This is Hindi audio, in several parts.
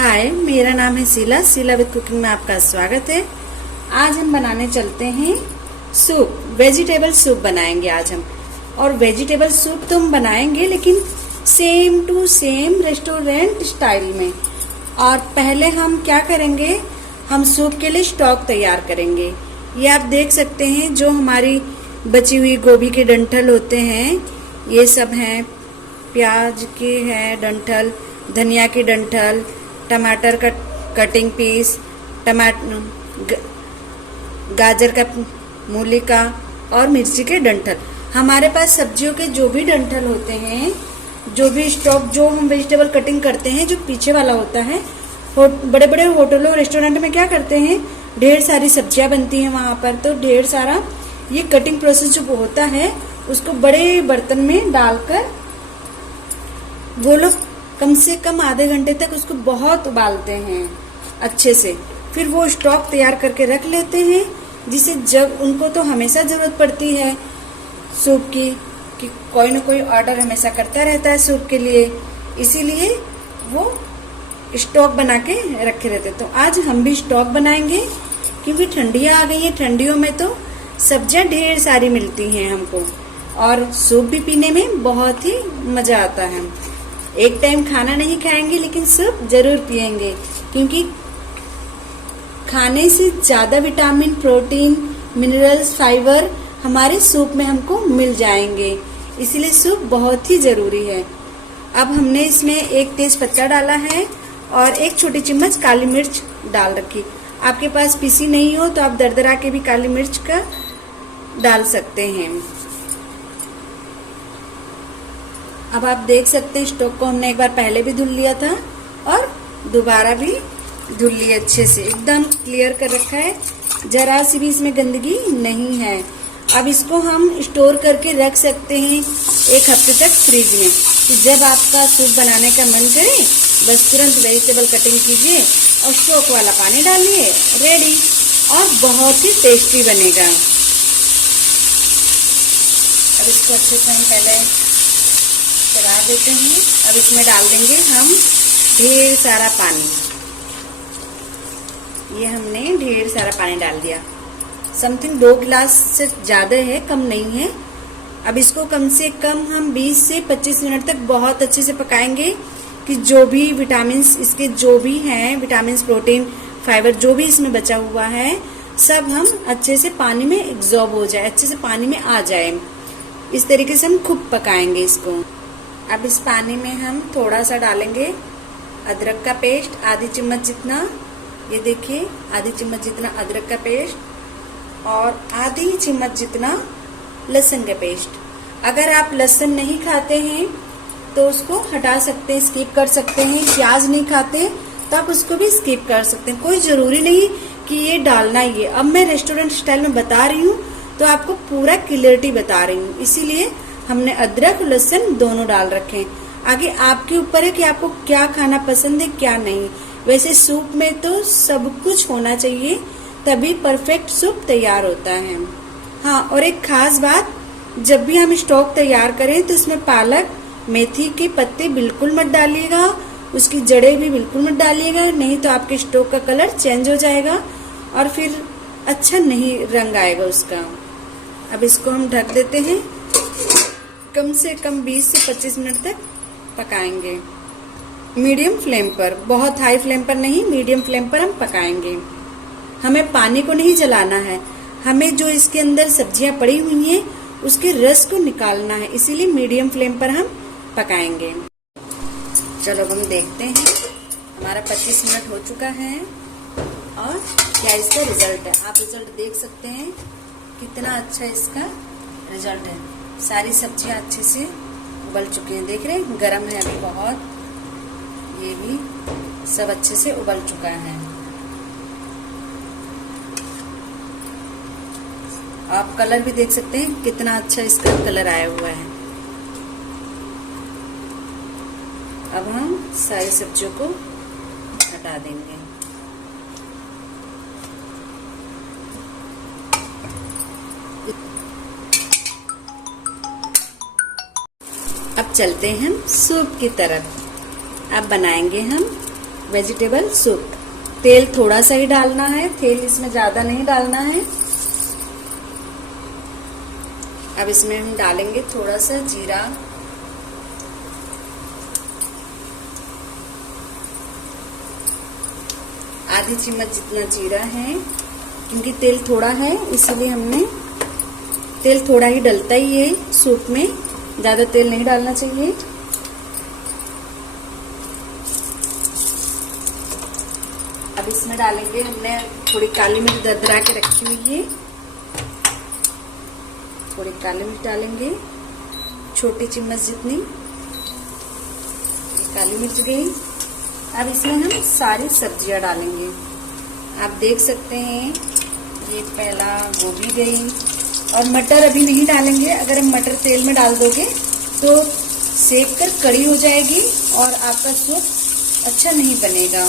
हाय, मेरा नाम है शीला विद कुकिंग में आपका स्वागत है। आज हम बनाने चलते हैं सूप, वेजिटेबल सूप बनाएंगे आज हम। और वेजिटेबल सूप तो हम बनाएंगे लेकिन same to same restaurant style में। और पहले हम क्या करेंगे, हम सूप के लिए स्टॉक तैयार करेंगे। ये आप देख सकते हैं, जो हमारी बची हुई गोभी के डंठल होते हैं ये सब हैं, प्याज के हैं डंठल, धनिया की डंठल, टमाटर का कटिंग पीस, गाजर का, मूली का और मिर्ची के डंठल। हमारे पास सब्जियों के जो भी डंठल होते हैं, जो भी स्टॉक, जो हम वेजिटेबल कटिंग करते हैं, जो पीछे वाला होता है, बड़े बड़े होटलों रेस्टोरेंट में क्या करते हैं, ढेर सारी सब्जियां बनती हैं वहां पर, तो ढेर सारा ये कटिंग प्रोसेस जो होता है उसको बड़े बर्तन में डालकर वो लोग कम से कम आधे घंटे तक उसको बहुत उबालते हैं अच्छे से। फिर वो स्टॉक तैयार करके रख लेते हैं, जिसे जब उनको तो हमेशा जरूरत पड़ती है सूप की, कि कोई ना कोई ऑर्डर हमेशा करता रहता है सूप के लिए, इसीलिए वो स्टॉक बना के रखे रहते। तो आज हम भी स्टॉक बनाएंगे, क्योंकि ठंडियां आ गई है, ठंडियों में तो सब्जियां ढेर सारी मिलती हैं हमको, और सूप भी पीने में बहुत ही मजा आता है। एक टाइम खाना नहीं खाएंगे लेकिन सूप जरूर पिएंगे, क्योंकि खाने से ज्यादा विटामिन, प्रोटीन, मिनरल्स, फाइबर हमारे सूप में हमको मिल जाएंगे, इसलिए सूप बहुत ही जरूरी है। अब हमने इसमें एक तेज पत्ता डाला है और एक छोटी चम्मच काली मिर्च डाल रखी। आपके पास पीसी नहीं हो तो आप दरदरा के भी काली मिर्च का डाल सकते हैं। अब आप देख सकते हैं, स्टोव को हमने एक बार पहले भी धुल लिया था और दोबारा भी धुल लिया, अच्छे से एकदम क्लियर कर रखा है, जरा सी भी इसमें गंदगी नहीं है। अब इसको हम स्टोर करके रख सकते हैं एक हफ्ते तक फ्रिज में, कि जब आपका सूप बनाने का मन करे बस तुरंत वेजिटेबल कटिंग कीजिए और स्टोक वाला पानी डालिए, रेडी, और बहुत ही टेस्टी बनेगा। अब इसको अच्छे से हम पहले चला देते हैं। अब इसमें डाल देंगे हम ढेर सारा पानी। ये हमने ढेर सारा पानी डाल दिया, समथिंग 2 गिलास से ज्यादा है, कम नहीं है। अब इसको कम से कम हम 20 से 25 मिनट तक बहुत अच्छे से पकाएंगे, कि जो भी विटामिन्स इसके जो भी हैं, विटामिन्स, प्रोटीन, फाइबर जो भी इसमें बचा हुआ है, सब हम अच्छे से पानी में एब्जॉर्ब हो जाए, अच्छे से पानी में आ जाए। इस तरीके से हम खूब पकाएंगे इसको। अब इस पानी में हम थोड़ा सा डालेंगे अदरक का पेस्ट, आधी चम्मच जितना, ये देखिए आधी चम्मच जितना अदरक का पेस्ट, और आधी चम्मच जितना लहसुन का पेस्ट। अगर आप लहसुन नहीं खाते हैं तो उसको हटा सकते हैं, स्किप कर सकते हैं। प्याज नहीं खाते तो आप उसको भी स्किप कर सकते हैं, कोई जरूरी नहीं कि ये डालना ही है। अब मैं रेस्टोरेंट स्टाइल में बता रही हूँ तो आपको पूरा क्लियरिटी बता रही हूँ, इसीलिए हमने अदरक लहसुन दोनों डाल रखे हैं। आगे आपके ऊपर है कि आपको क्या खाना पसंद है क्या नहीं। वैसे सूप में तो सब कुछ होना चाहिए, तभी परफेक्ट सूप तैयार होता है। हाँ, और एक खास बात, जब भी हम स्टॉक तैयार करें तो इसमें पालक, मेथी के पत्ते बिल्कुल मत डालिएगा, उसकी जड़ें भी बिल्कुल मत डालिएगा, नहीं तो आपके स्टॉक का कलर चेंज हो जाएगा और फिर अच्छा नहीं रंग आएगा उसका। अब इसको हम ढक देते हैं, कम से कम 20 से 25 मिनट तक पकाएंगे मीडियम फ्लेम पर, बहुत हाई फ्लेम पर नहीं, मीडियम फ्लेम पर हम पकाएंगे। हमें पानी को नहीं जलाना है, हमें जो इसके अंदर सब्जियां पड़ी हुई हैं उसके रस को निकालना है, इसीलिए मीडियम फ्लेम पर हम पकाएंगे। चलो अब हम देखते हैं, हमारा 25 मिनट हो चुका है और क्या इसका रिजल्ट है। आप रिजल्ट देख सकते हैं, कितना अच्छा इसका रिजल्ट है। सारी सब्जियां अच्छे से उबल चुकी हैं, देख रहे हैं, गरम है अभी बहुत, ये भी सब अच्छे से उबल चुका है। आप कलर भी देख सकते हैं, कितना अच्छा इसका कलर आया हुआ है। अब हम सारी सब्जियों को हटा देंगे। अब चलते हैं हम सूप की तरफ। अब बनाएंगे हम वेजिटेबल सूप। तेल थोड़ा सा ही डालना है, तेल इसमें ज्यादा नहीं डालना है। अब इसमें हम डालेंगे थोड़ा सा जीरा, आधी चम्मच जितना जीरा है। क्योंकि तेल थोड़ा है इसीलिए हमने, तेल थोड़ा ही डलता ही है सूप में, ज्यादा तेल नहीं डालना चाहिए। अब इसमें डालेंगे, हमने थोड़ी काली मिर्च दरदरा के रखी हुई है, थोड़ी काली मिर्च डालेंगे, छोटी चम्मच जितनी काली मिर्च गई। अब इसमें हम सारी सब्जियां डालेंगे। आप देख सकते हैं ये पहला गोभी गई, और मटर अभी नहीं डालेंगे। अगर हम मटर तेल में डाल दोगे तो सेक कर कड़ी हो जाएगी और आपका सूप अच्छा नहीं बनेगा।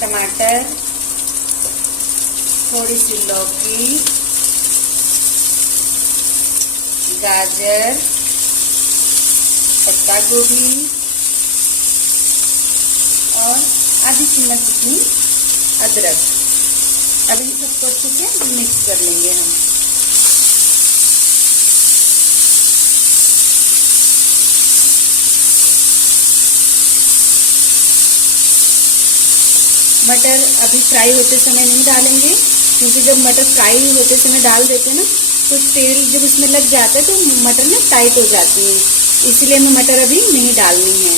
टमाटर, थोड़ी सी लौकी, गाजर, पत्ता गोभी और आधी चम्मच जितनी अदरक। अब इन सबको अच्छे से मिक्स कर लेंगे हम। मटर अभी फ्राई होते समय नहीं डालेंगे, क्योंकि जब मटर फ्राई होते समय डाल देते हैं ना तो तेल जब इसमें लग जाता है तो मटर ना टाइट हो जाती है, इसलिए हमें मटर अभी नहीं डालनी है।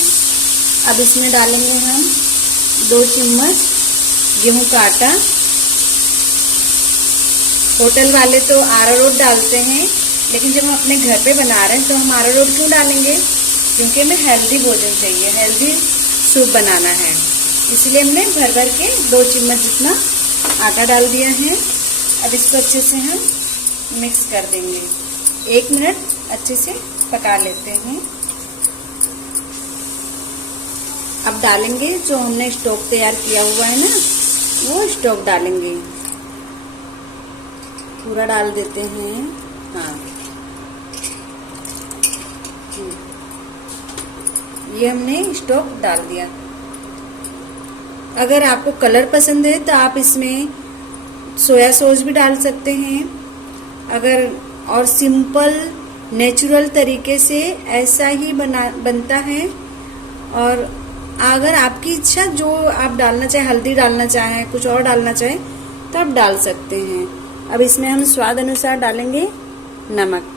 अब इसमें डालेंगे हम 2 चम्मच गेहूं का आटा। होटल वाले तो अरारोट डालते हैं, लेकिन जब हम अपने घर पे बना रहे हैं तो हम अरारोट क्यों डालेंगे? क्योंकि हमें हेल्दी भोजन चाहिए, हेल्दी सूप बनाना है, इसलिए हमने भर भर के 2 चम्मच जितना आटा डाल दिया है। अब इसको अच्छे से हम मिक्स कर देंगे। 1 मिनट अच्छे से पका लेते हैं। अब डालेंगे जो हमने स्टॉक तैयार किया हुआ है ना, वो स्टॉक डालेंगे, पूरा डाल देते हैं। हाँ, ये हमने स्टॉक डाल दिया। अगर आपको कलर पसंद है तो आप इसमें सोया सॉस भी डाल सकते हैं। अगर और सिंपल नेचुरल तरीके से ऐसा ही बनता है। और अगर आपकी इच्छा जो आप डालना चाहे, हल्दी डालना चाहे, कुछ और डालना चाहे तो आप डाल सकते हैं। अब इसमें हम स्वाद अनुसार डालेंगे नमक।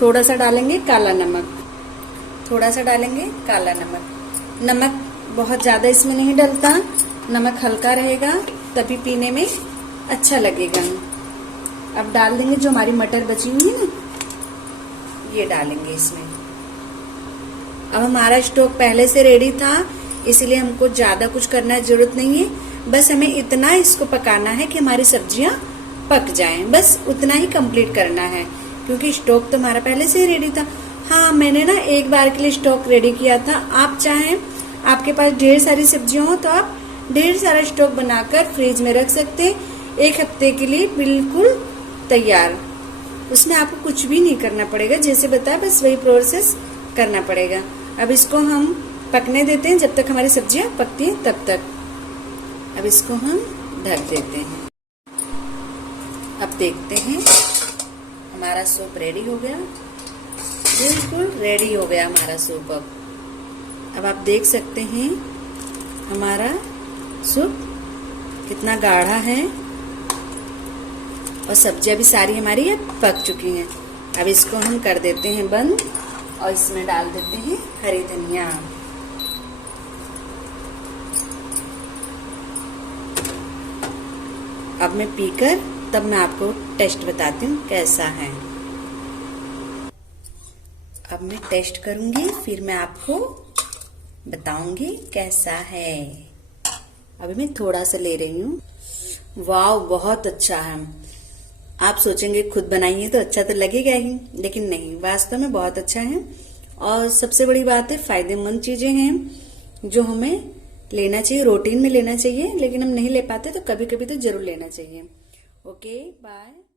थोड़ा सा डालेंगे काला नमक, थोड़ा सा डालेंगे काला नमक। नमक बहुत ज्यादा इसमें नहीं डलता, नमक हल्का रहेगा तभी पीने में अच्छा लगेगा। अब डाल देंगे जो हमारी मटर बची हुई है ना, ये डालेंगे इसमें। अब हमारा स्टॉक पहले से रेडी था, इसलिए हमको ज्यादा कुछ करने की जरूरत नहीं है। बस हमें इतना इसको पकाना है कि हमारी सब्जियां पक जाएं, बस उतना ही कंप्लीट करना है, क्योंकि स्टॉक तो हमारा पहले से ही रेडी था। हाँ, मैंने ना एक बार के लिए स्टॉक रेडी किया था। आप चाहें, आपके पास ढेर सारी सब्जियां हो तो आप ढेर सारा स्टॉक बनाकर फ्रिज में रख सकते हैं। 1 हफ्ते के लिए बिल्कुल तैयार। उसमें आपको कुछ भी नहीं करना पड़ेगा, जैसे बताया बस वही प्रोसेस करना पड़ेगा। अब इसको हम पकने देते हैं, जब तक हमारी सब्जियां पकती हैं तब तक। अब इसको हम ढक देते हैं। अब देखते हैं हमारा सूप रेडी हो गया, बिल्कुल रेडी हो गया हमारा सूप। अब आप देख सकते हैं हमारा सूप कितना गाढ़ा है और सब्जियां भी सारी हमारी अब पक चुकी हैं। अब इसको हम कर देते हैं बंद और इसमें डाल देते हैं हरी धनिया। अब मैं पीकर तब मैं आपको टेस्ट बताती हूँ कैसा है। अब मैं टेस्ट करूंगी, फिर मैं आपको बताऊंगी कैसा है। अभी मैं थोड़ा सा ले रही हूँ। वाव, बहुत अच्छा है। आप सोचेंगे खुद बनाइए तो अच्छा तो लगेगा ही, लेकिन नहीं, वास्तव में बहुत अच्छा है। और सबसे बड़ी बात है, फायदेमंद चीजें हैं जो हमें लेना चाहिए, रूटीन में लेना चाहिए, लेकिन हम नहीं ले पाते तो कभी कभी तो जरूर लेना चाहिए। Okay, bye.